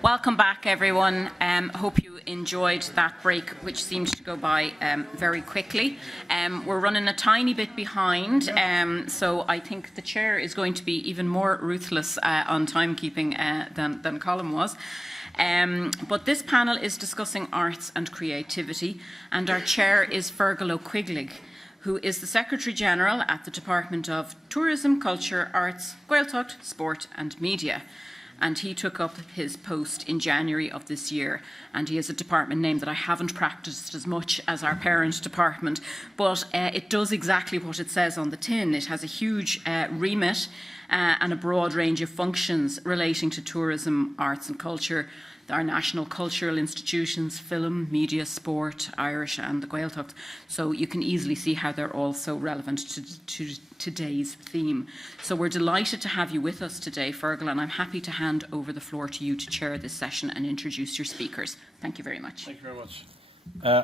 Welcome back, everyone. Hope you enjoyed that break, which seemed to go by very quickly. We're running a tiny bit behind, so I think the chair is going to be even more ruthless on timekeeping than Colin was. But this panel is discussing arts and creativity, and our chair is Feargal Coigligh, who is the Secretary-General at the Department of Tourism, Culture, Arts, Gaeltacht, Sport and Media. And he took up his post in January of this year. And he has a department name that I haven't practiced as much as our parent department, but it does exactly what it says on the tin. It has a huge remit and a broad range of functions relating to tourism, arts and culture, our national cultural institutions, film, media, sport, Irish and the Gaeltacht. So you can easily see how they're all so relevant to today's theme. So we're delighted to have you with us today, Feargal, and I'm happy to hand over the floor to you to chair this session and introduce your speakers. Thank you very much. Thank you very much.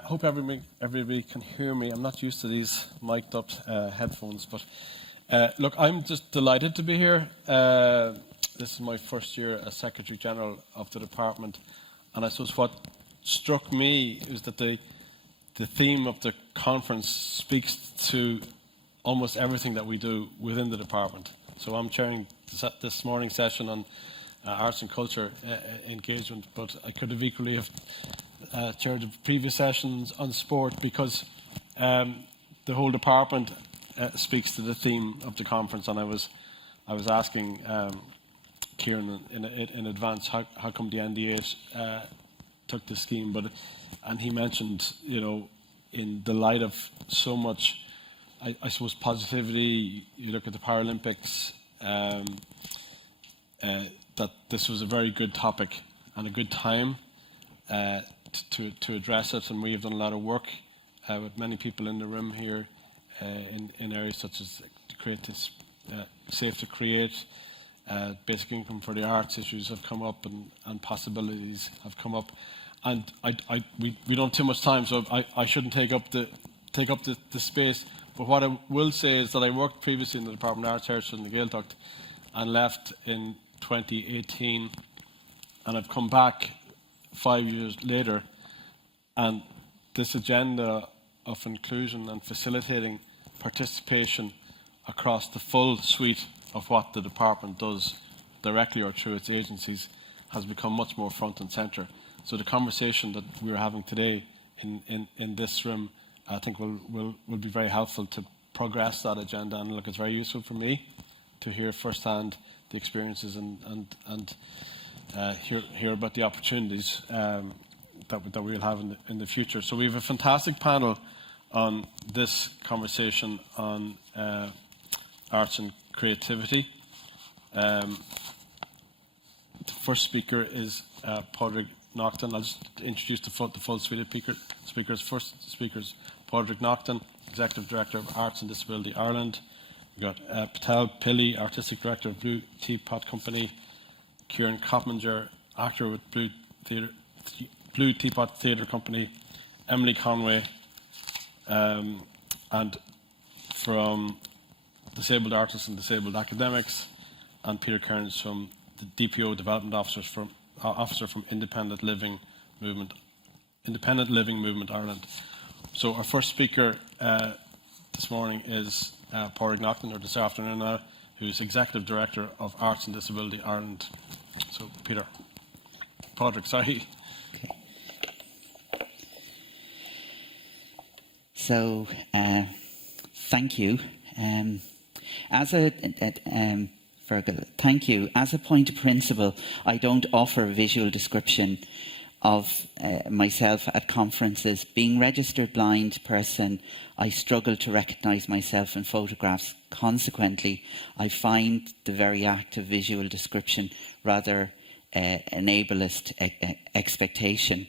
Hope everybody can hear me. I'm not used to these mic'd up headphones, but look, I'm just delighted to be here. This is my first year as Secretary General of the Department, and I suppose what struck me is that the theme of the conference speaks to almost everything that we do within the Department. So I'm chairing this morning's session on arts and culture engagement, but I could have equally have chaired the previous sessions on sport, because the whole Department speaks to the theme of the conference. And I was asking Kieran in advance how come the NDA took the scheme, and he mentioned, you know, in the light of so much, I suppose, positivity, you look at the Paralympics, that this was a very good topic and a good time to address it. And we have done a lot of work with many people in the room here in areas such as to create this safe to create, basic income for the arts issues have come up, and possibilities have come up. And we don't have too much time, so I shouldn't take up the space. But what I will say is that I worked previously in the Department of Arts, Heritage and the Gaeltacht, and left in 2018, and I've come back 5 years later, and this agenda of inclusion and facilitating participation across the full suite of what the Department does, directly or through its agencies, has become much more front and centre. So the conversation that we're having today in this room, I think will be very helpful to progress that agenda. And look, it's very useful for me to hear firsthand the experiences and hear about the opportunities that we'll have in the future. So we have a fantastic panel on this conversation on arts and creativity. The first speaker is Pádraig Naughton. I'll just introduce the full suite of speakers. First speaker is Pádraig Naughton, Executive Director of Arts and Disability Ireland. We've got Petal, Pilley, Artistic Director of Blue Teapot Company. Kieran, Coppinger, actor with Blue Teapot Theatre Company. Emilie, Conway, and from Disabled Artists and Disabled Academics, and Peter Kearns from the DPO Development Officer from Independent Living Movement Ireland. So our first speaker this morning is Pádraig Naughton, or this afternoon now, who's Executive Director of Arts and Disability Ireland. So Pádraig, sorry. Okay. So thank you. Feargal, thank you. As a point of principle, I don't offer a visual description of myself at conferences. Being registered blind person, I struggle to recognise myself in photographs. Consequently, I find the very act of visual description rather an ableist expectation.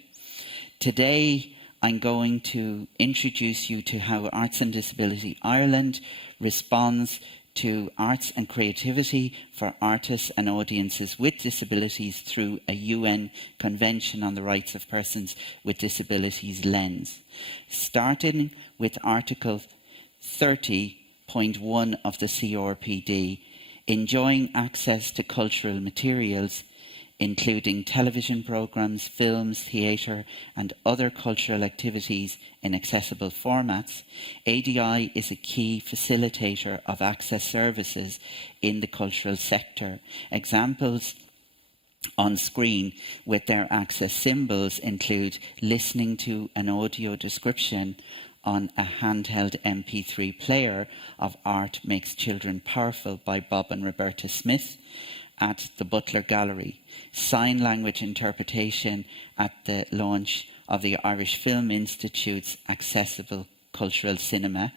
Today, I'm going to introduce you to how Arts and Disability Ireland responds to arts and creativity for artists and audiences with disabilities through a UN Convention on the Rights of Persons with Disabilities lens. Starting with Article 30.1 of the CRPD, enjoying access to cultural materials including television programmes, films, theatre and other cultural activities in accessible formats. ADI is a key facilitator of access services in the cultural sector. Examples on screen with their access symbols include listening to an audio description on a handheld MP3 player of Art Makes Children Powerful by Bob and Roberta Smith at the Butler Gallery, sign language interpretation at the launch of the Irish Film Institute's Accessible Cultural Cinema,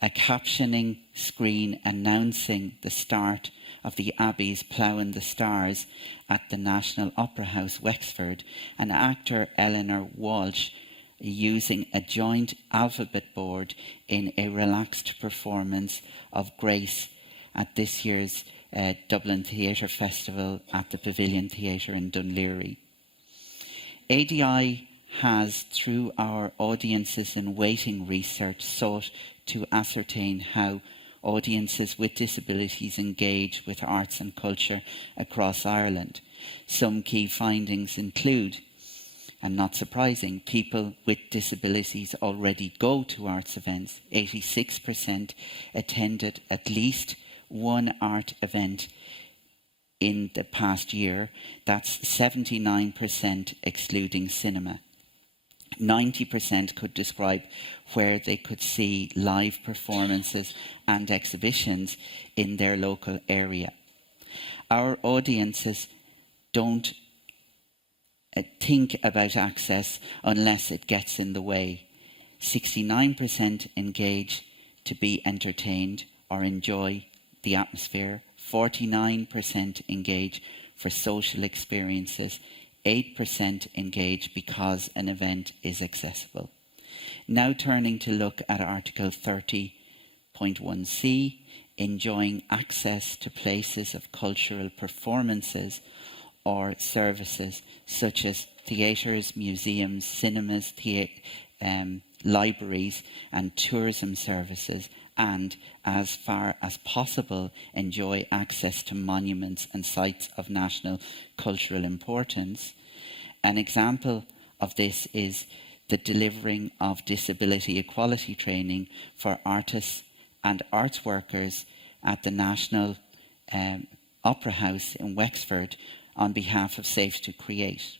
a captioning screen announcing the start of the Abbey's Ploughing the Stars at the National Opera House, Wexford, and actor Eleanor Walsh using a joint alphabet board in a relaxed performance of Grace at this year's Dublin Theatre Festival at the Pavilion Theatre in Dunleary. ADI has, through our audiences in waiting research, sought to ascertain how audiences with disabilities engage with arts and culture across Ireland. Some key findings include, and not surprising, people with disabilities already go to arts events. 86% attended at least one art event in the past year. That's 79% excluding cinema. 90% could describe where they could see live performances and exhibitions in their local area. Our audiences don't think about access unless it gets in the way. 69% engage to be entertained or enjoy the atmosphere. 49% engage for social experiences. 8% engage because an event is accessible. Now turning to look at Article 30.1c, enjoying access to places of cultural performances or services such as theatres, museums, cinemas, libraries and tourism services, and as far as possible enjoy access to monuments and sites of national cultural importance. An example of this is the delivering of disability equality training for artists and arts workers at the National Opera House in Wexford on behalf of Safe to Create.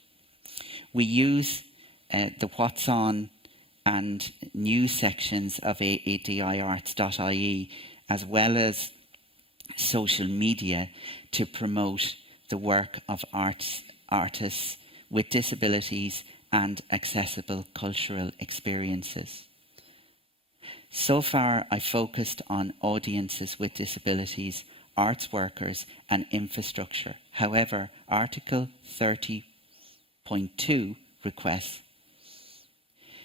We use the What's On and news sections of adiarts.ie as well as social media to promote the work of artists with disabilities and accessible cultural experiences. So far, I focused on audiences with disabilities, arts workers and infrastructure. However, Article 30.2 requests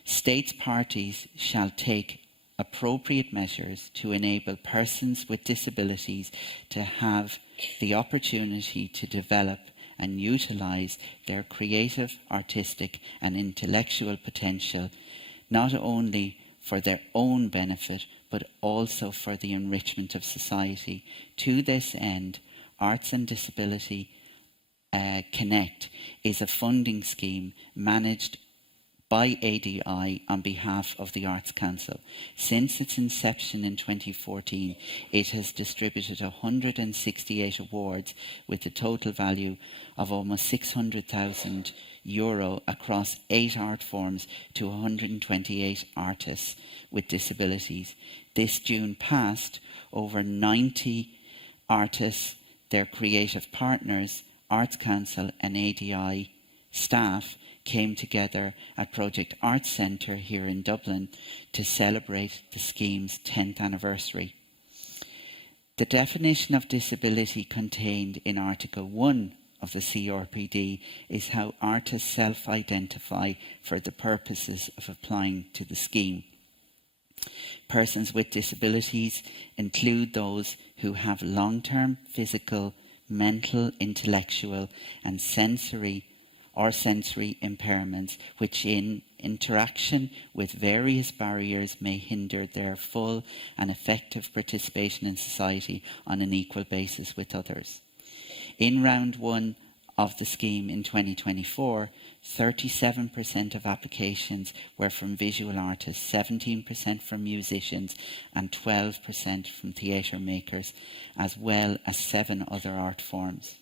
states parties shall take appropriate measures to enable persons with disabilities to have the opportunity to develop and utilise their creative, artistic and intellectual potential, not only for their own benefit, but also for the enrichment of society. To this end, Arts and Disability Connect is a funding scheme managed by ADI on behalf of the Arts Council. Since its inception in 2014, it has distributed 168 awards with a total value of almost €600,000 across 8 art forms to 128 artists with disabilities. This June past, over 90 artists, their creative partners, Arts Council and ADI staff came together at Project Arts Centre here in Dublin to celebrate the scheme's 10th anniversary. The definition of disability contained in Article 1 of the CRPD is how artists self-identify for the purposes of applying to the scheme. Persons with disabilities include those who have long-term physical, mental, intellectual and sensory impairments which in interaction with various barriers may hinder their full and effective participation in society on an equal basis with others. In round 1 of the scheme in 2024, 37% of applications were from visual artists, 17% from musicians, and 12% from theatre makers, as well as 7 other art forms.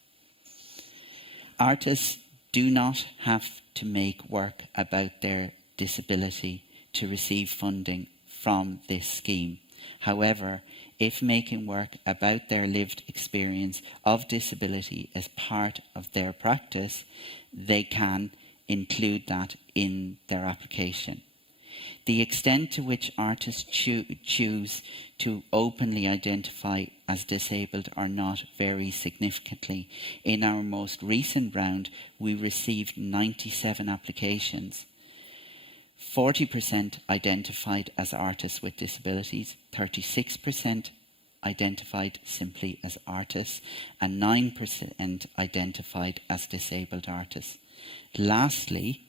Artists do not have to make work about their disability to receive funding from this scheme. However, if making work about their lived experience of disability as part of their practice, they can include that in their application. The extent to which artists choose to openly identify as disabled or not varies significantly. In our most recent round, we received 97 applications. 40% identified as artists with disabilities, 36% identified simply as artists, and 9% identified as disabled artists. Lastly,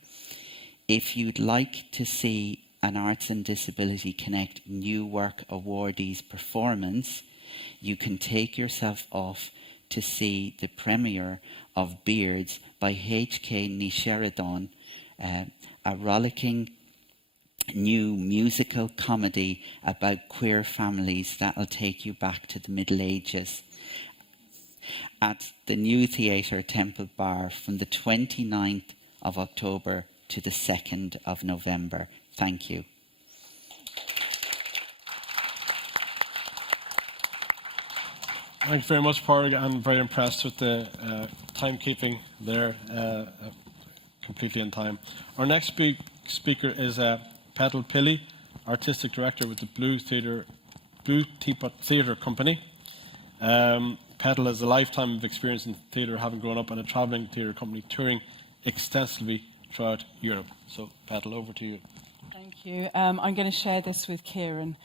if you'd like to see an Arts and Disability Connect New Work Awardees performance, you can take yourself off to see the premiere of Beards by H.K. Nisharadon, a rollicking new musical comedy about queer families that'll take you back to the Middle Ages at the New Theatre Temple Bar from the 29th of October to the 2nd of November. Thank you. Thank you very much, Pádraig. I'm very impressed with the timekeeping there, completely on time. Our next speaker is Petal Pilley, Artistic Director with the Blue Teapot Theatre Company. Petal has a lifetime of experience in theatre, having grown up in a travelling theatre company, touring extensively throughout Europe. So, Petal, over to you. Thank you. I'm going to share this with Kieran.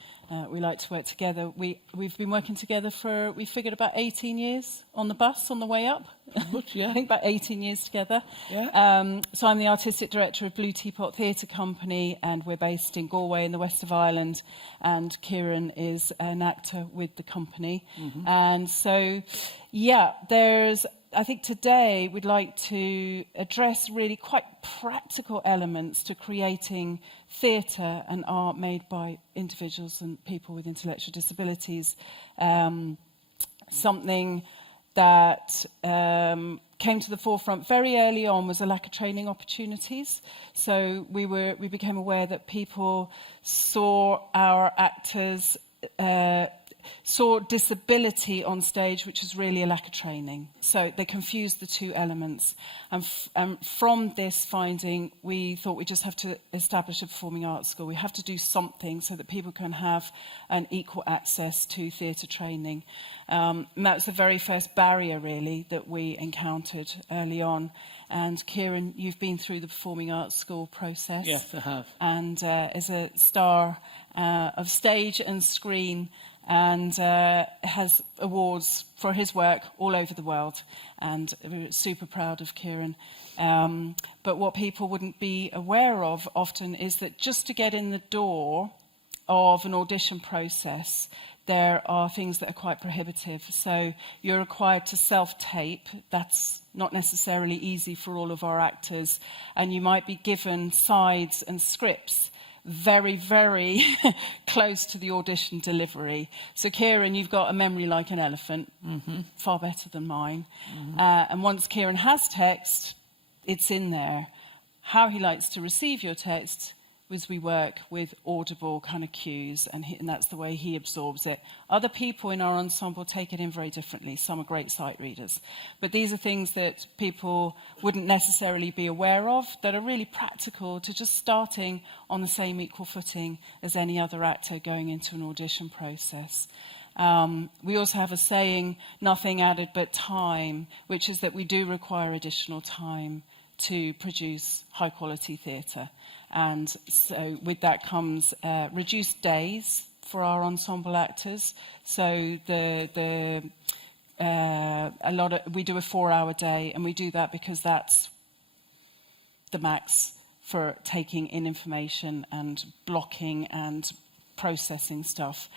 We like to work together. We've been working together for, we figured, about 18 years on the bus on the way up. Yeah. I think about 18 years together. Yeah. So I'm the Artistic Director of Blue Teapot Theatre Company, and we're based in Galway in the west of Ireland, and Kieran is an actor with the company. Mm-hmm. And so, yeah, I think today we'd like to address really quite practical elements to creating theatre and art made by individuals and people with intellectual disabilities. Something that came to the forefront very early on was a lack of training opportunities. So we became aware that people saw our actors saw disability on stage, which is really a lack of training. So they confused the two elements. And from this finding, we thought we just have to establish a performing arts school. We have to do something so that people can have an equal access to theatre training. And that was the very first barrier, really, that we encountered early on. And Kieran, you've been through the performing arts school process. Yes, I have. And is a star of stage and screen, and has awards for his work all over the world, and we're super proud of Kieran. But what people wouldn't be aware of often is that just to get in the door of an audition process, there are things that are quite prohibitive. So you're required to self-tape. That's not necessarily easy for all of our actors, and you might be given sides and scripts very, very close to the audition delivery. So, Kieran, you've got a memory like an elephant, far better than mine. And once Kieran has text, it's in there. How he likes to receive your text was we work with audible kind of cues, and that's the way he absorbs it. Other people in our ensemble take it in very differently. Some are great sight readers. But these are things that people wouldn't necessarily be aware of that are really practical to just starting on the same equal footing as any other actor going into an audition process. We also have a saying, nothing added but time, which is that we do require additional time to produce high-quality theatre. And so with that comes reduced days for our ensemble actors. So we do a 4-hour day, and we do that because that's the max for taking in information and blocking and processing stuff.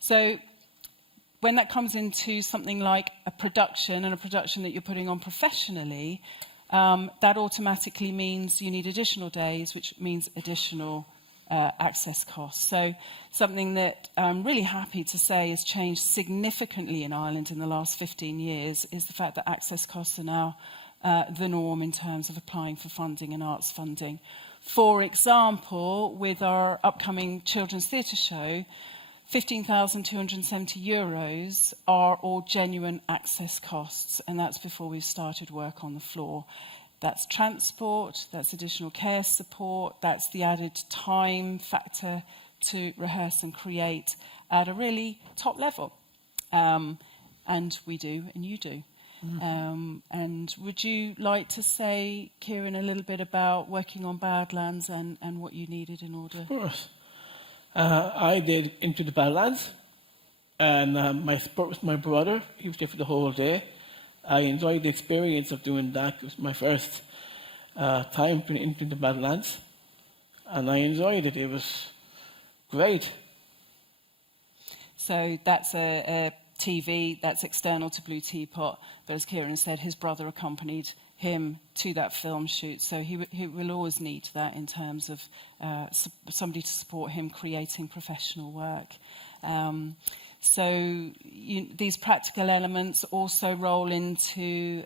So when that comes into something like a production, and a production that you're putting on professionally, that automatically means you need additional days, which means additional access costs. So something that I'm really happy to say has changed significantly in Ireland in the last 15 years is the fact that access costs are now the norm in terms of applying for funding and arts funding. For example, with our upcoming children's theatre show, €15,270 are all genuine access costs, and that's before we've started work on the floor. That's transport, that's additional care support, that's the added time factor to rehearse and create at a really top level. And we do, and you do. And would you like to say, Kieran, a little bit about working on Badlands and what you needed in order? Of course. I did Into the Badlands, and my sport was my brother. He was there for the whole day. I enjoyed the experience of doing that. It was my first time doing Into the Badlands, and I enjoyed it. It was great. So that's a TV that's external to Blue Teapot, but as Kieran said, his brother accompanied him to that film shoot, so he will always need that in terms of somebody to support him creating professional work. So these practical elements also roll into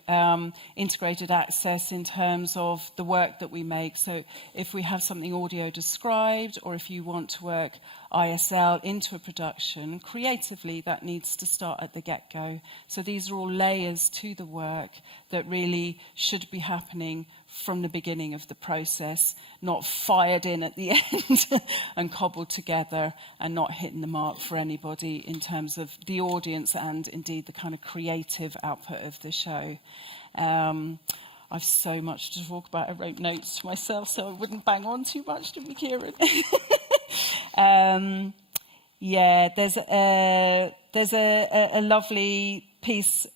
integrated access in terms of the work that we make. So if we have something audio described, or if you want to work ISL into a production, creatively that needs to start at the get-go. So these are all layers to the work that really should be happening from the beginning of the process, not fired in at the end and cobbled together and not hitting the mark for anybody in terms of the audience and indeed the kind of creative output of the show. I've so much to talk about. I wrote notes to myself so I wouldn't bang on too much, didn't we, Kieran? Yeah, there's a lovely piece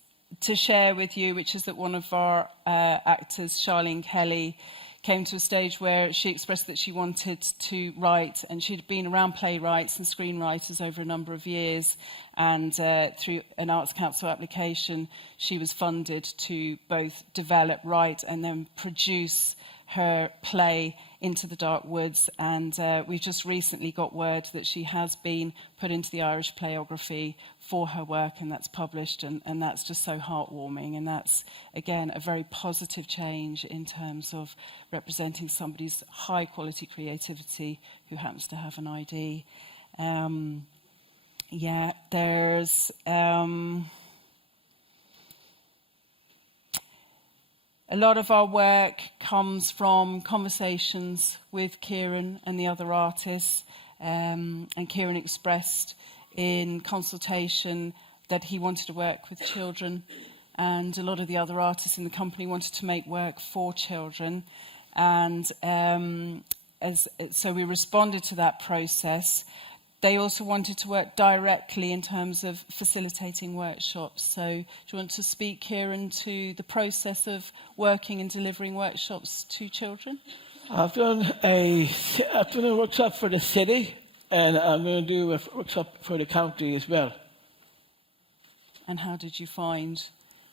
to share with you, which is that one of our actors, Charlene Kelly, came to a stage where she expressed that she wanted to write, and she'd been around playwrights and screenwriters over a number of years, and through an Arts Council application, she was funded to both develop, write, and then produce her play Into the Dark Woods, and we've just recently got word that she has been put into the Irish Playography for her work, and that's published, and that's just so heartwarming, and that's, again, a very positive change in terms of representing somebody's high-quality creativity who happens to have an ID. Yeah, there's... a lot of our work comes from conversations with Kieran and the other artists, and Kieran expressed in consultation that he wanted to work with children, and a lot of the other artists in the company wanted to make work for children, and so we responded to that process. They also wanted to work directly in terms of facilitating workshops. So do you want to speak, Kieran, to the process of working and delivering workshops to children? I've done a workshop for the city, and I'm going to do a workshop for the county as well. And how did you find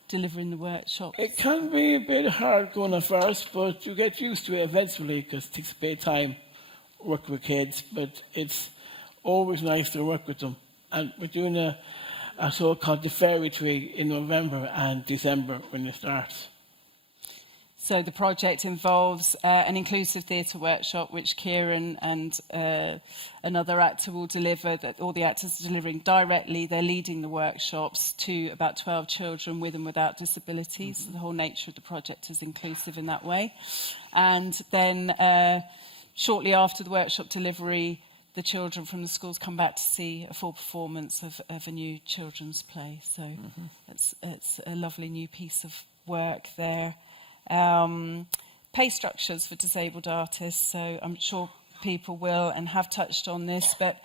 delivering the workshop? It can be a bit hard going at first, but you get used to it eventually, because it takes a bit of time working with kids, but it's always nice to work with them. And we're doing a so-called the fairy tree in November and December when it starts. So the project involves an inclusive theatre workshop, which Kieran and another actor will deliver, that all the actors are delivering directly. They're leading the workshops to about 12 children with and without disabilities. So the whole nature of the project is inclusive in that way. And then shortly after the workshop delivery, the children from the schools come back to see a full performance of a new children's play. So it's a lovely new piece of work there. Pay structures for disabled artists. So I'm sure people will and have touched on this, but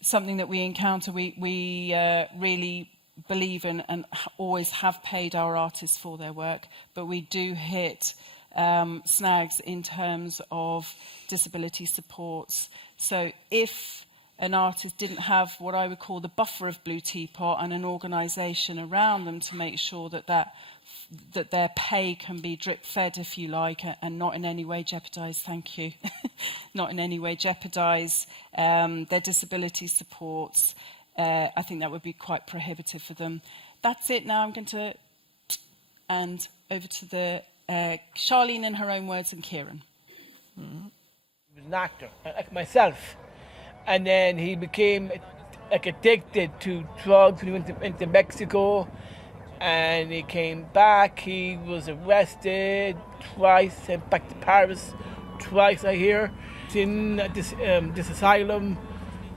something that we encounter, we really believe in and always have paid our artists for their work, but we do hit snags in terms of disability supports. So if an artist didn't have what I would call the buffer of Blue Teapot and an organisation around them to make sure that their pay can be drip-fed, if you like, and not in any way jeopardise, thank you, not in any way jeopardise their disability supports, I think that would be quite prohibitive for them. That's it. Now I'm going to hand over to the Charlene in her own words and Kieran. He was an actor, like myself. And then he became like addicted to drugs when he went to Mexico. And he came back. He was arrested twice, sent back to Paris twice, I hear. He's in this asylum.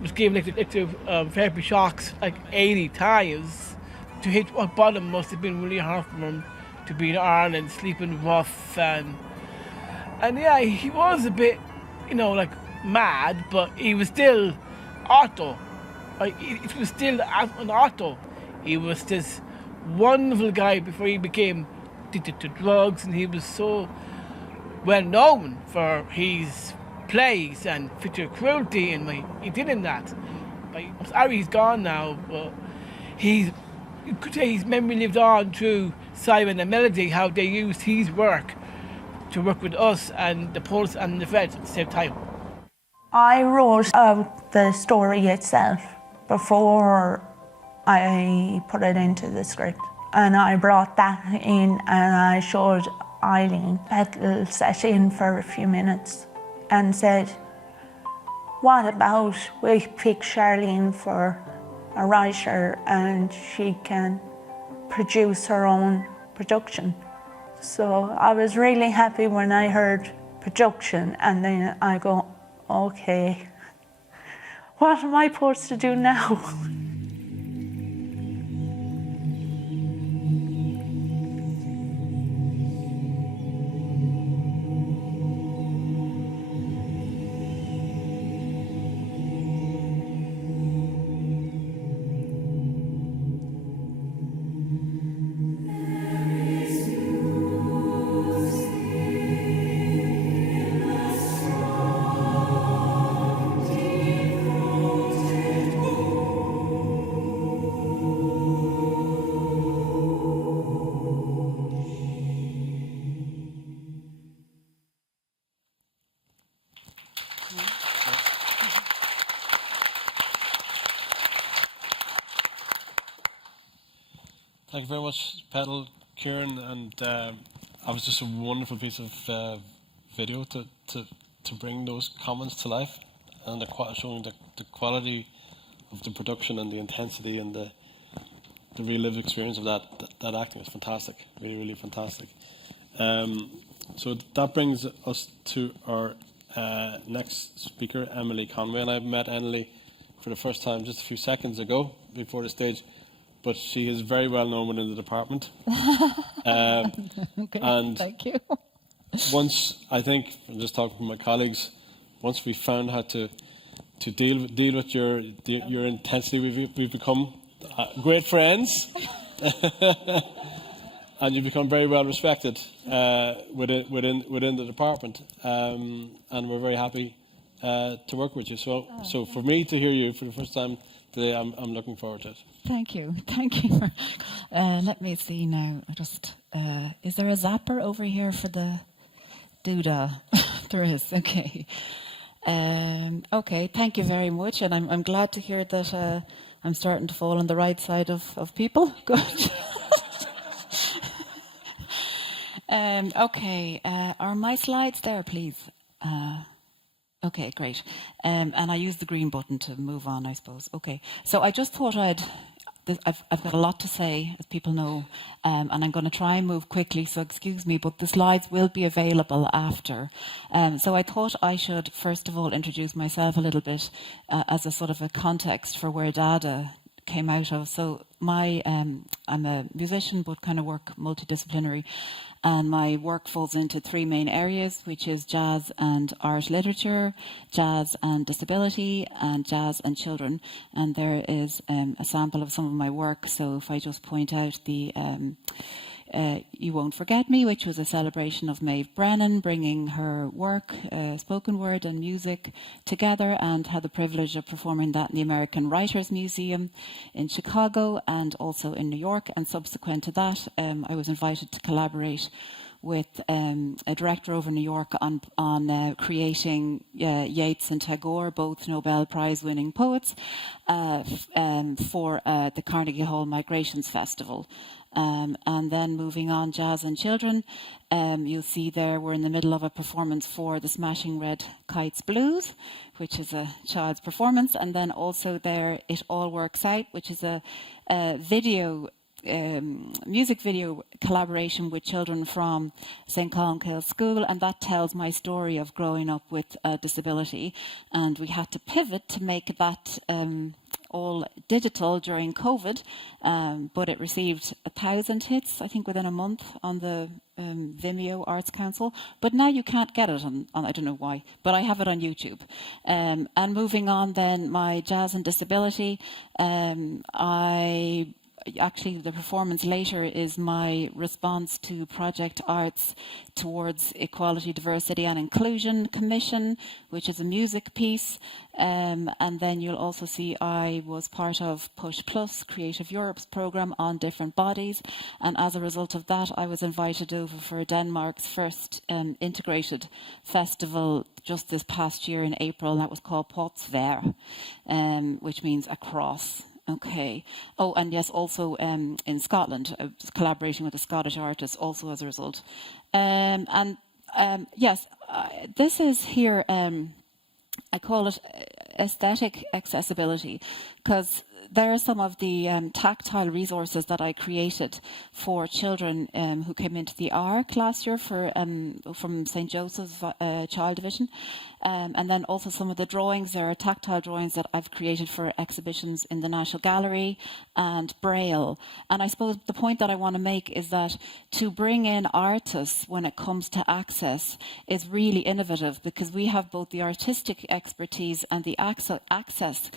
Was given therapy shocks like 80 times. To hit rock bottom must have been really hard for him, to be in Ireland, sleeping rough, and yeah, he was a bit, like mad, but he was still Otto. It was still an Otto. He was this wonderful guy before he became addicted to drugs, and he was so well known for his plays and physical cruelty and what he did in that. I'm sorry he's gone now, but you could say his memory lived on through Simon and Melody, how they used his work to work with us and the police and the feds at the same time. I wrote out the story itself before I put it into the script, and I brought that in and I showed Eileen. Petal sat in for a few minutes and said, what about we pick Charlene for a writer and she can produce her own production. So I was really happy when I heard production, and then I go, okay, what am I supposed to do now? Thank you very much, Petal, Kieran, and that was just a wonderful piece of video to bring those comments to life, and showing the quality of the production and the intensity and the real lived experience of that acting is fantastic, really, really fantastic. So that brings us to our next speaker, Emilie Conway, and I met Emilie for the first time just a few seconds ago before the stage. But she is very well known within the department. Okay, and thank you. Once, I think, I'm just talking to my colleagues, once we found how to deal with your intensity, we've become great friends. And you've become very well respected within the department. And we're very happy to work with you. So for me to hear you for the first time today, I'm looking forward to it. Thank you. Let me see now. Is there a zapper over here for the doodah? There is. Okay. Okay. Thank you very much, and I'm glad to hear that I'm starting to fall on the right side of people. Good. Okay. Are my slides there, please? Okay, great. And I use the green button to move on, I suppose. Okay. So I just thought I've got a lot to say, as people know, and I'm going to try and move quickly, so excuse me, but the slides will be available after. So I thought I should, first of all, introduce myself a little bit as a sort of a context for where Dada came out of. So I'm a musician, but kind of work multidisciplinary, and my work falls into three main areas, which is jazz and art literature, jazz and disability, and jazz and children. And there is a sample of some of my work. So if I just point out the You Won't Forget Me, which was a celebration of Maeve Brennan bringing her work, spoken word and music together, and had the privilege of performing that in the American Writers Museum in Chicago and also in New York. And subsequent to that, I was invited to collaborate with a director over New York on creating Yeats and Tagore, both Nobel Prize-winning poets, for the Carnegie Hall Migrations Festival. And then moving on, Jazz and Children, you'll see there we're in the middle of a performance for the Smashing Red Kites Blues, which is a child's performance, and then also there It All Works Out, which is a video music video collaboration with children from St. Columbkille's School, and that tells my story of growing up with a disability. And we had to pivot to make that all digital during COVID, but it received 1,000 hits, I think, within a month on the Vimeo Arts Council. But now you can't get it on I don't know why, but I have it on YouTube. And moving on then, my jazz and disability, actually, the performance later is my response to Project Arts Towards Equality, Diversity and Inclusion Commission, which is a music piece. And then you'll also see I was part of Push Plus, Creative Europe's programme on different bodies. And as a result of that, I was invited over for Denmark's first integrated festival just this past year in April. That was called Potsvær, which means across. Okay. Oh, and yes, also in Scotland, collaborating with a Scottish artist, also as a result. Yes, this is here, I call it aesthetic accessibility, because there are some of the tactile resources that I created for children who came into the ARC last year from St. Joseph's Child Division. And then also some of the drawings, there are tactile drawings that I've created for exhibitions in the National Gallery and Braille. And I suppose the point that I want to make is that to bring in artists when it comes to access is really innovative, because we have both the artistic expertise and the access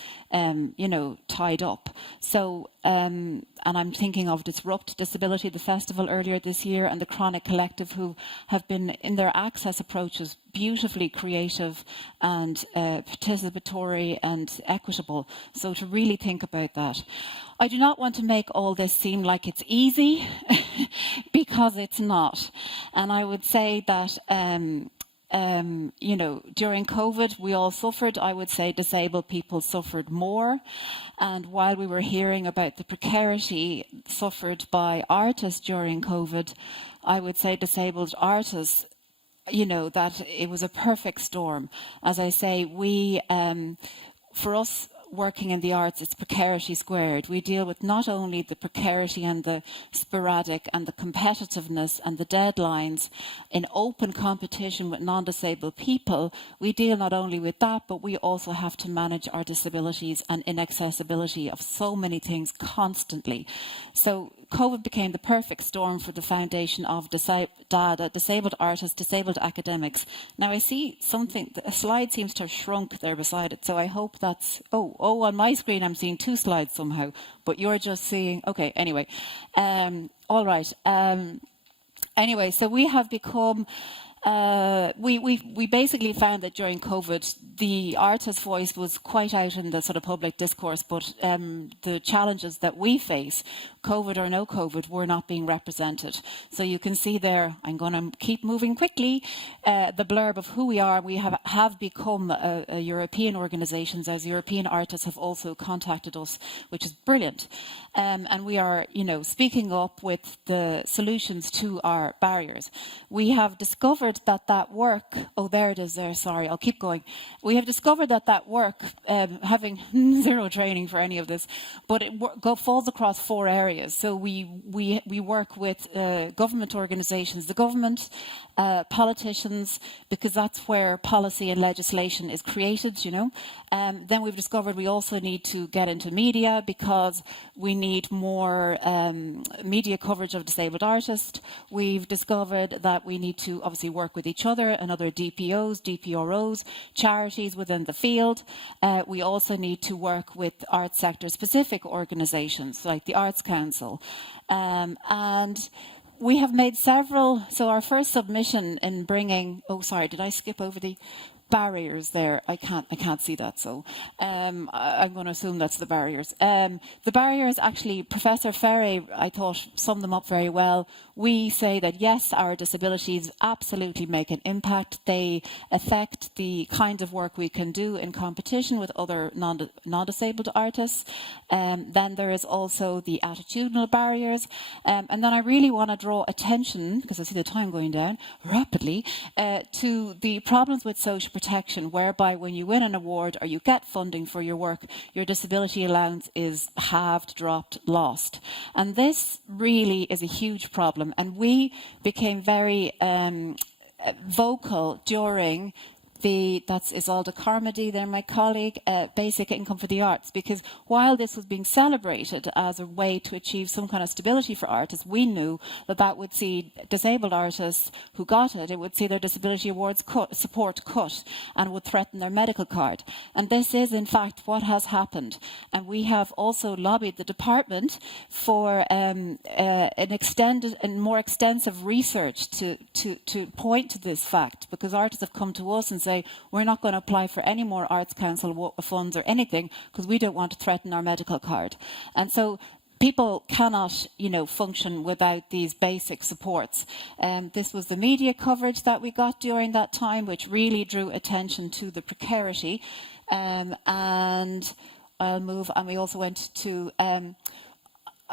tied up. So, and I'm thinking of Disrupt Disability, the festival earlier this year, and the Chronic Collective, who have been, in their access approaches, beautifully creative and participatory and equitable. So to really think about that. I do not want to make all this seem like it's easy, because it's not. And I would say that during COVID, we all suffered. I would say disabled people suffered more. And while we were hearing about the precarity suffered by artists during COVID, I would say disabled artists, that it was a perfect storm. As I say, for us, working in the arts, it's precarity squared. We deal with not only the precarity and the sporadic and the competitiveness and the deadlines in open competition with non-disabled people. We deal not only with that, but we also have to manage our disabilities and inaccessibility of so many things constantly. So COVID became the perfect storm for the foundation of DADA, Disabled Artists, Disabled Academics. Now I see something, a slide seems to have shrunk there beside it, so I hope that's, on my screen I'm seeing 2 slides somehow, but you're just seeing, okay, anyway. All right. Anyway, so we have become, we basically found that during COVID, the artist's voice was quite out in the sort of public discourse, but the challenges that we face, COVID or no COVID, were not being represented. So you can see there, I'm going to keep moving quickly, the blurb of who we are. We have become a European organisations, as European artists have also contacted us, which is brilliant. And we are, speaking up with the solutions to our barriers. We have discovered that work, there it is there, sorry, I'll keep going. We have discovered that work, having zero training for any of this, but it falls across 4 areas. So we work with government organisations, the government, politicians, because that's where policy and legislation is created, Then we've discovered we also need to get into media, because we need more media coverage of disabled artists. We've discovered that we need to obviously work with each other and other DPOs, DPROs, charities within the field. We also need to work with arts sector specific organisations like the Arts Council. And we have made several. So our first submission in bringing. Oh, sorry, did I skip over the barriers there? I can't see that. So I'm going to assume that's the barriers. The barriers, actually, Professor Ferry, I thought, summed them up very well. We say that yes, our disabilities absolutely make an impact. They affect the kind of work we can do in competition with other non-disabled artists. Then there is also the attitudinal barriers. And then I really want to draw attention, because I see the time going down rapidly, to the problems with social protection, whereby when you win an award or you get funding for your work, your disability allowance is halved, dropped, lost. And this really is a huge problem. And we became very vocal during that's Isolde Carmody, they're my colleague, Basic Income for the Arts, because while this was being celebrated as a way to achieve some kind of stability for artists, we knew that that would see disabled artists who got it would see their disability awards support cut and would threaten their medical card. And this is, in fact, what has happened. And we have also lobbied the department for an extended and more extensive research to point to this fact, because artists have come to us and say, we're not going to apply for any more Arts Council funds or anything because we don't want to threaten our medical card. And so people cannot, function without these basic supports. This was the media coverage that we got during that time, which really drew attention to the precarity. And I'll move, and we also went to...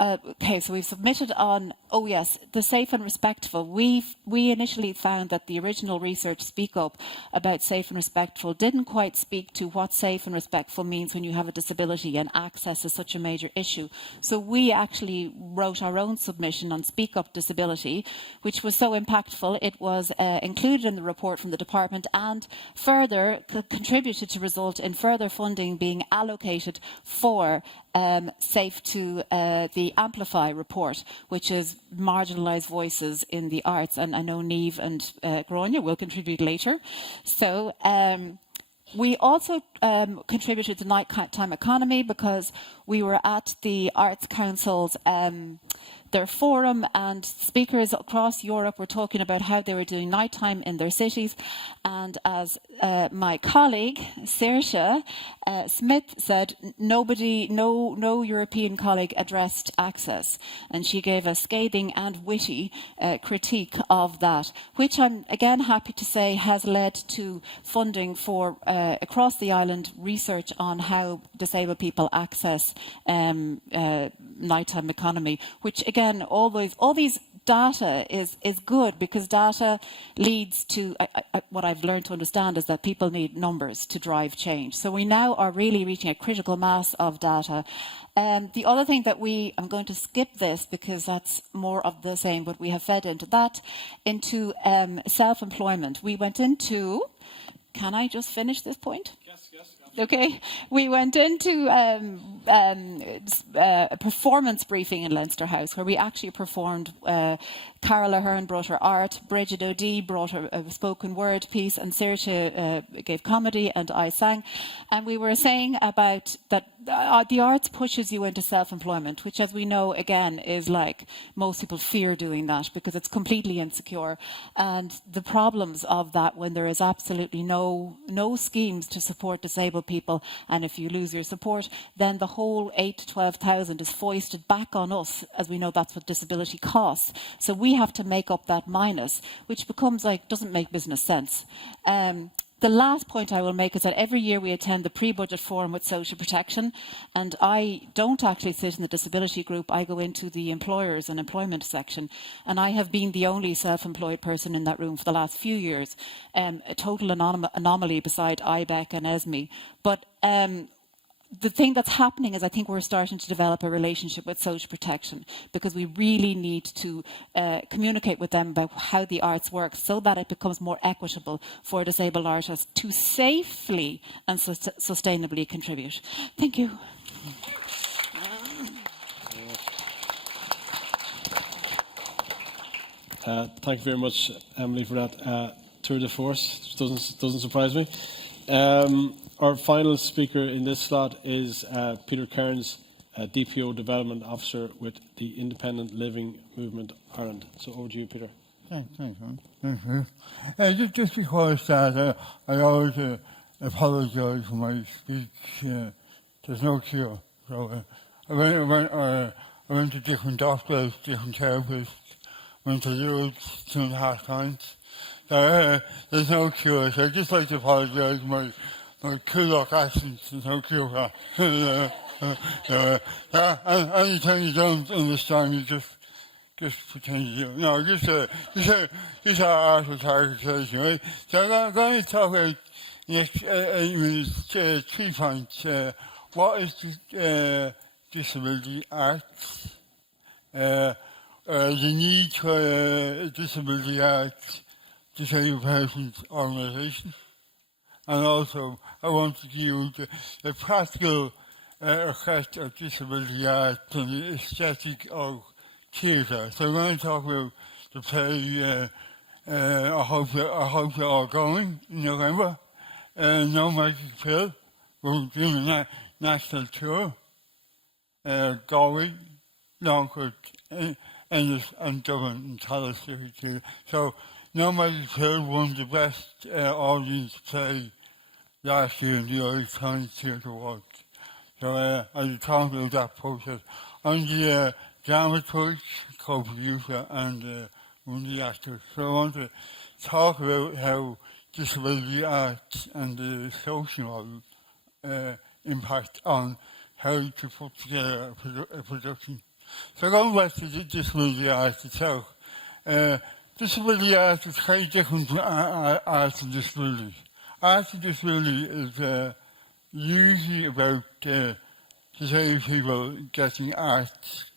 okay, so we've submitted on, oh yes, the safe and respectful. We initially found that the original research Speak Up about safe and respectful didn't quite speak to what safe and respectful means when you have a disability, and access is such a major issue. So we actually wrote our own submission on Speak Up Disability, which was so impactful it was included in the report from the department, and further contributed to result in further funding being allocated for Safe to the Amplify report, which is marginalised voices in the arts. And I know Niamh and Gráinne will contribute later. So we also contributed to Nighttime Economy because we were at the Arts Council's their forum, and speakers across Europe were talking about how they were doing nighttime in their cities. And as my colleague, Saoirse Smith, said, no European colleague addressed access. And she gave a scathing and witty critique of that, which I'm again happy to say has led to funding for across the island research on how disabled people access nighttime economy, which again, all these data is good, because data leads to what I've learned to understand is that people need numbers to drive change. So we now are really reaching a critical mass of data. The other thing that I'm going to skip this because that's more of the same, but we have fed into that, into self-employment. We went into, can I just finish this point? Okay, we went into a performance briefing in Leinster House where we actually performed. Carol Ahern brought her art, Bridget O'Dea brought her a spoken word piece, and Saoirse gave comedy, and I sang. And we were saying about that the arts pushes you into self-employment, which, as we know, again, is like most people fear doing that because it's completely insecure. And the problems of that when there is absolutely no schemes to support disabled people, and if you lose your support, then the whole 8 to 12,000 is foisted back on us, as we know that's what disability costs. So we have to make up that minus, which becomes like, doesn't make business sense. The last point I will make is that every year we attend the pre-budget forum with social protection, and I don't actually sit in the disability group. I go into the employers and employment section, and I have been the only self-employed person in that room for the last few years, a total anomaly beside IBEC and ESME. But the thing that's happening is I think we're starting to develop a relationship with social protection, because we really need to communicate with them about how the arts work so that it becomes more equitable for disabled artists to safely and sustainably contribute. Thank you. Thank you very much, Emilie, for that tour de force. Doesn't surprise me. Our final speaker in this slot is Peter Kearns, DPO Development Officer with the Independent Living Movement Ireland. So over to you, Peter. Thanks, just before I start, I always apologise for my speech. There's no cure. So I went to different doctors, different therapists, went to Europe 2.5 times. So there's no cure. So I'd just like to apologise for my Coigligh accent. There's no cure for that. Anytime you don't understand, you just pretend you do. No, just article clarification, right? So I'm going to talk about next 8 minutes 3 points. What is Disability Act? The need for a Disability Act disabled persons organisation. And also, I want to give you the practical effect of Disability Act on the aesthetic of theatre. So I'm going to talk about the play. I hope you're all going in November. No Magic Pill. We're doing a national tour. Galway, Longford, Ennis and Dublin and Tallaght. So No Magic Pill won the best audience play last year in the Irish Times Theatre Awards. So I'll talk about that process. I'm the dramaturg, co-producer and one of the actors. So I want to talk about how Disability Act and the social impact on how to put together a production. So going back to the Disability Act itself, Disability Act is very different from arts and disability. Arts and disability is usually about disabled people getting art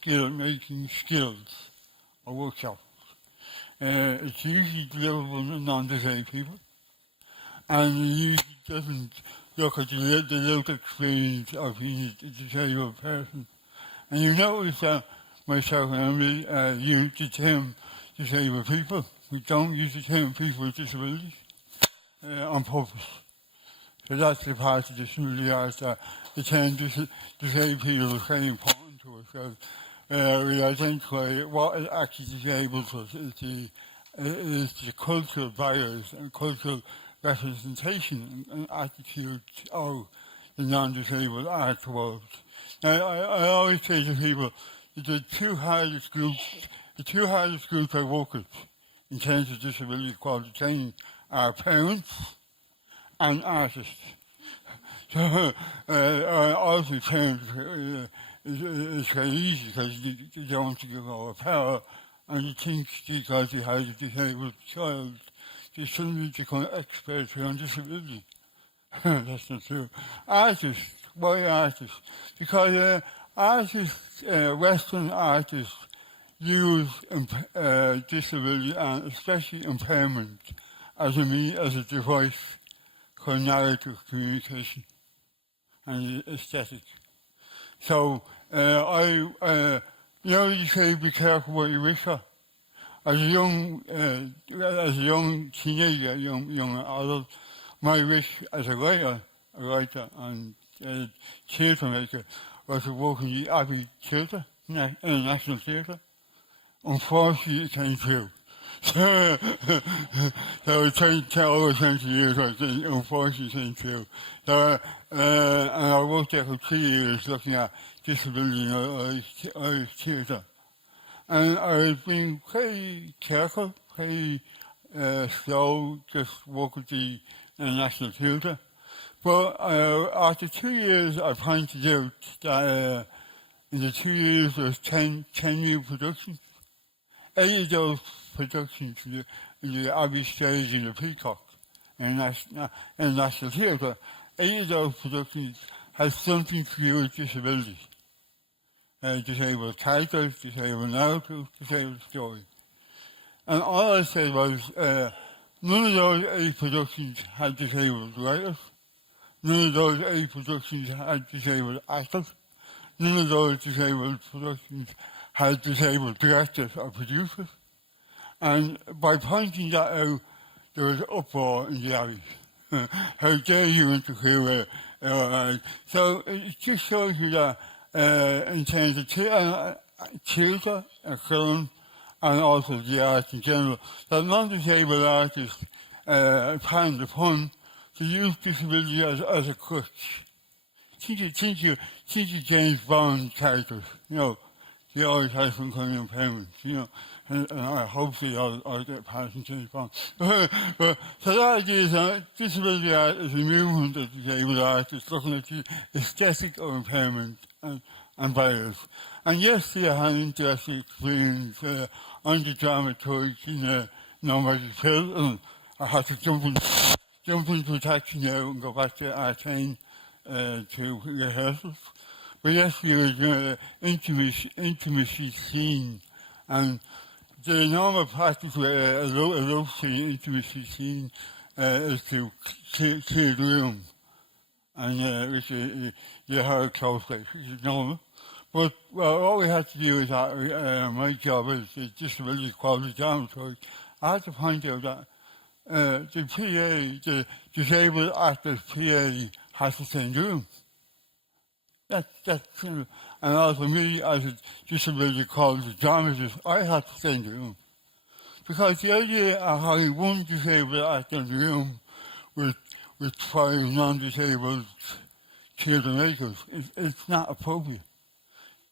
making skills or workshops. It's usually deliverable to non-disabled people, and it usually doesn't look at the lived experience of being a disabled person. And you notice that myself and Emilie use the term disabled people. We don't use the term people with disabilities on purpose. So that's the part of disability arts that the term disabled people is very important to us. So we identify what is actually disabled to us is the cultural barriers and cultural representation and attitude of the non-disabled art world. Now, I always say to people that the two hardest groups I work with in terms of disability equality training are parents and artists. So, also parents is very easy because they don't want to give over power, and you think because they have a disabled child, they suddenly become experts on disability. That's not true. Artists, why artists? Because artists, Western artists, use disability and especially impairment as a device for narrative communication and aesthetic. So you say be careful what you wish for. As a young teenager, young adult, my wish as a writer and theatre maker was to work in the Abbey Theatre, National Theatre. Unfortunately, it came true. So it took over 20 years, I think, unfortunately it came true. So, and I worked there for 3 years looking at disability in Irish theatre. And I've been very careful, very slow, just work with the National Theatre. But after 2 years, I pointed out that in the 2 years there's 10 new productions. 8 of those productions in the Abbey stage in the Peacock in the National Theatre. 8 of those productions have something to do with disability. Disabled characters, disabled narratives, disabled story. And all I said was, none of those 8 productions had disabled writers. None of those 8 productions had disabled actors. None of those disabled productions had disabled directors or producers. And by pointing that out, there was uproar in the Abbey. How dare you interfere with so it just shows you that in terms of theatre, film, and also the arts in general, that non-disabled artists pardon the pun, to use disability as a crutch. Think you James Bond characters, you know, they always have some kind of impairment, you know, and hopefully I'll get past James Bond. So that idea is disability art is a movement of disabled artists looking at the aesthetic of impairment and barriers. And yesterday I had an interesting experience on the dramaturgy in Normative Hill, and I had to jump into a taxi now and go back to Artane to rehearsals. But yesterday was intimacy scene, and the normal practice with a love scene, intimacy scene, is to clear the room, and which you heard closely, which is normal. But all we had to do is my job as a disability quality dramaturg. I had to point out that the PA, the disabled actor's PA, has to stay in the room. That's and also me as a disability quality dramatist, I had to stay in the room. Because the idea of having one disabled actor in the room with 5 non-disabled theatre makers, it's not appropriate.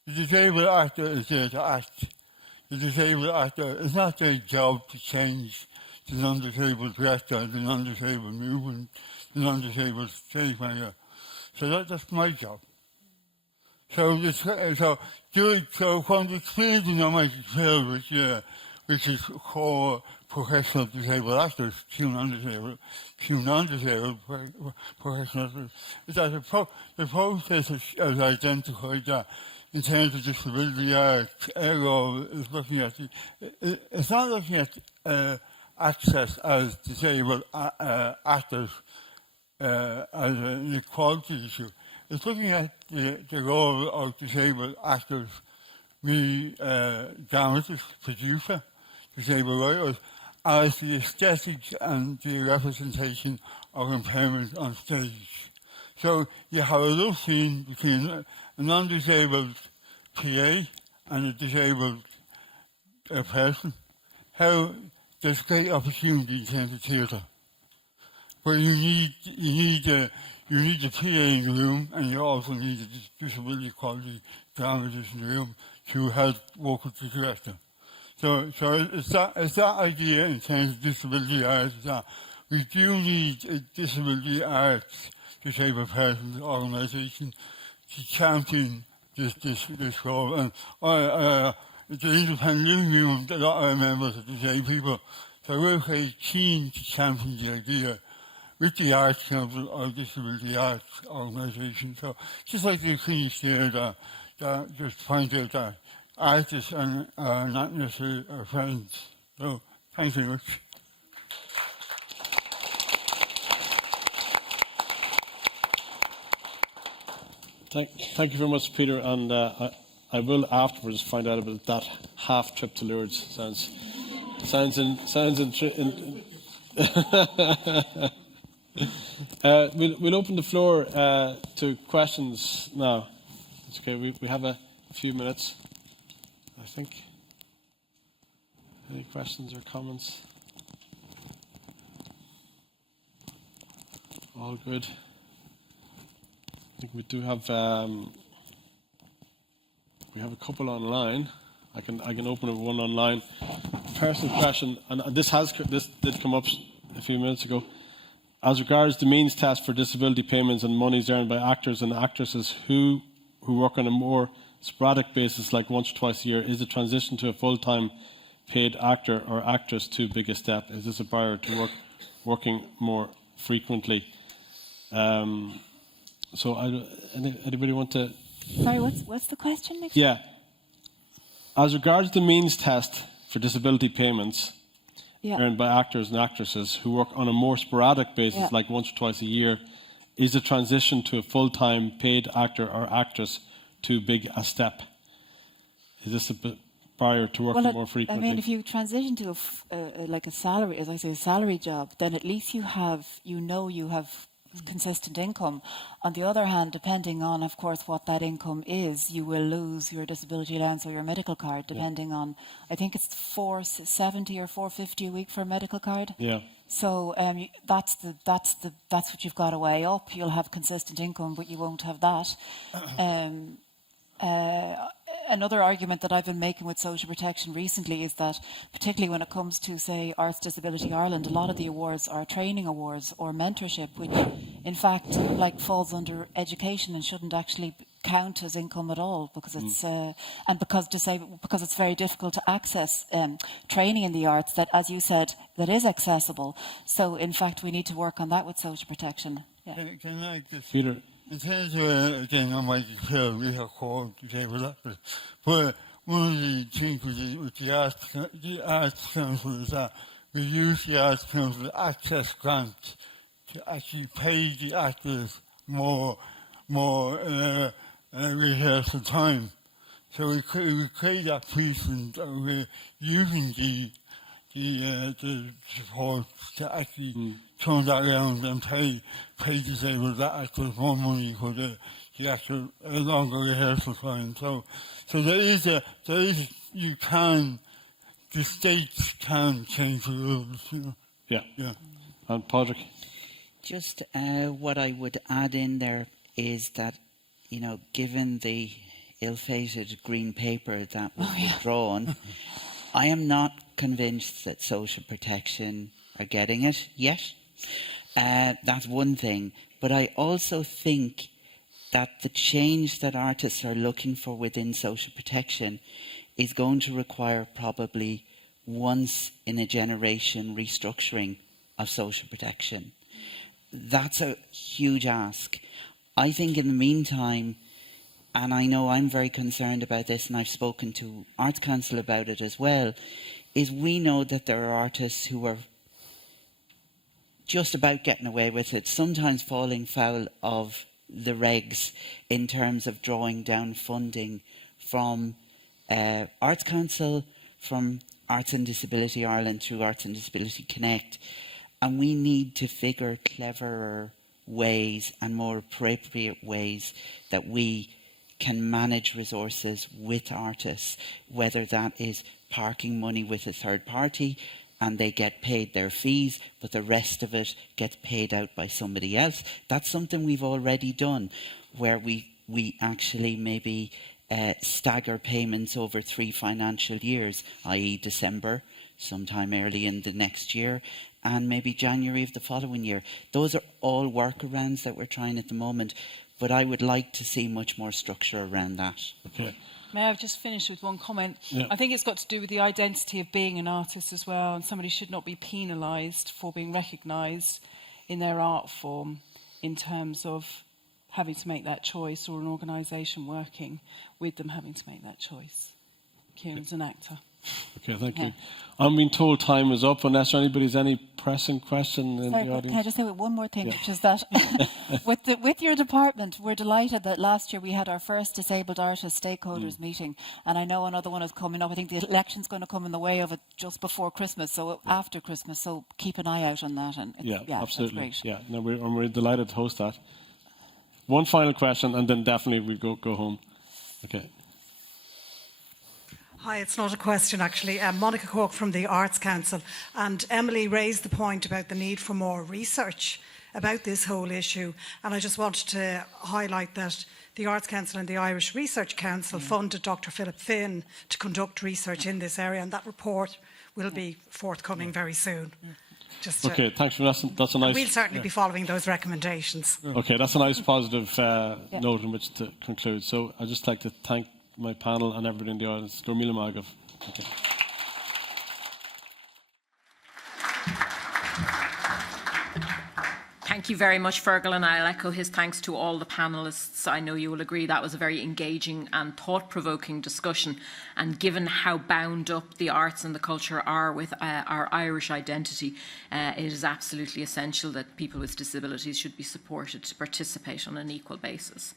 The disabled actor is there to act. The disabled actor, it's not their job to change the non-disabled director, the non-disabled movement, the non-disabled stage manager. So that's my job. So from the experience in Normative Hill, which is for professional disabled actors, few non-disabled professional actors, is that the process has identified that in terms of disability art, ergo is looking at it's not looking at access as disabled actors as an equality issue. It's looking at the role of disabled actors, me, dramatist, producer, disabled writers, as the aesthetic and the representation of impairment on stage. So you have a love scene between a non-disabled PA and a disabled person. How there's great opportunity in terms of theatre, but you need the PA in the room, and you also need the disability quality dramatist in the room to help work with the director. So it's that idea in terms of disability arts that we do need a disability arts disabled persons organisation to champion this role. And the independent living movement, a lot of members of disabled people, so we're very keen to champion the idea with the Arts Council of Disability Arts Organisation. So just like the Queen's there that just point out that artists are not necessarily our friends. So thanks very much. Thank you very much, Peter. And I will afterwards find out about that half trip to Lourdes. Sounds we'll open the floor to questions now. It's okay. We have a few minutes, I think. Any questions or comments? All good. I think we do have we have a couple online. I can open up one online. Personal question, and this did come up a few minutes ago. As regards the means test for disability payments and monies earned by actors and actresses who work on a more sporadic basis, like once or twice a year, is the transition to a full-time paid actor or actress too big a step? Is this a barrier to working more frequently? So, anybody want to? Sorry, what's the question? Next? Yeah. As regards the means test for disability payments earned by actors and actresses who work on a more sporadic basis, like once or twice a year, is the transition to a full-time paid actor or actress too big a step? Is this a barrier to working more frequently? I mean, if you transition to like a salary, as I say, a salary job, then at least you have consistent income. On the other hand, depending on, of course, what that income is, you will lose your disability allowance or your medical card, depending on, I think it's $470 or $450 a week for a medical card. Yeah. So that's what you've got to weigh up. You'll have consistent income, but you won't have that. Another argument that I've been making with social protection recently is that, particularly when it comes to, say, Arts Disability Ireland, a lot of the awards are training awards or mentorship, which in fact falls under education and shouldn't actually count as income at all, because it's and because it's very difficult to access training in the arts that, as you said, that is accessible. So in fact we need to work on that with social protection. Yeah. Can I just, Peter. in terms of, again, I might declare we have called disabled actors, but one of the things with the Arts Council is that we use the Arts Council access grants to actually pay the actors more rehearsal time. So we create that precedent that we're using the support to actually turn that around and pay disabled actors more money for the actual longer rehearsal time. So there is the states can change the rules, you know. Yeah. Yeah. And Pádraig? Just what I would add in there is that, you know, given the ill-fated green paper that was withdrawn, I am not convinced that social protection are getting it yet. That's one thing. But I also think that the change that artists are looking for within social protection is going to require probably once in a generation restructuring of social protection. That's a huge ask. I think in the meantime, and I know I'm very concerned about this, and I've spoken to Arts Council about it as well, is we know that there are artists who are just about getting away with it, sometimes falling foul of the regs in terms of drawing down funding from Arts Council, from Arts and Disability Ireland through Arts and Disability Connect. And we need to figure cleverer ways and more appropriate ways that we can manage resources with artists, whether that is parking money with a third party and they get paid their fees, but the rest of it gets paid out by somebody else. That's something we've already done, where we actually maybe stagger payments over 3 financial years, i.e. December, sometime early in the next year, and maybe January of the following year. Those are all workarounds that we're trying at the moment, but I would like to see much more structure around that. Okay. May I just finish with one comment? Yeah. I think it's got to do with the identity of being an artist as well, and somebody should not be penalised for being recognised in their art form in terms of having to make that choice, or an organisation working with them having to make that choice. Kieran's an actor. Okay, thank you. I'm being told time is up, unless anybody's any pressing question in the audience. Can I just say one more thing, which is that with your department, we're delighted that last year we had our first disabled artist stakeholders meeting, and I know another one is coming up. I think the election's going to come in the way of it just before Christmas, so after Christmas, so keep an eye out on that. And Absolutely. That's great. Yeah, no, we're delighted to host that. One final question, and then definitely we go home. Okay. Hi, it's not a question actually. Monica Cork from the Arts Council, and Emilie raised the point about the need for more research about this whole issue, and I just wanted to highlight that the Arts Council and the Irish Research Council funded Dr. Philip Finn to conduct research in this area, and that report will be forthcoming very soon. Okay, thanks for that. That's a nice. We'll certainly be following those recommendations. Okay, that's a nice positive note in which to conclude. So I'd just like to thank my panel and everybody in the audience. Go míle maith agaibh. Okay. Thank you very much, Feargal, and I'll echo his thanks to all the panellists. I know you will agree that was a very engaging and thought-provoking discussion, and given how bound up the arts and the culture are with our Irish identity, it is absolutely essential that people with disabilities should be supported to participate on an equal basis.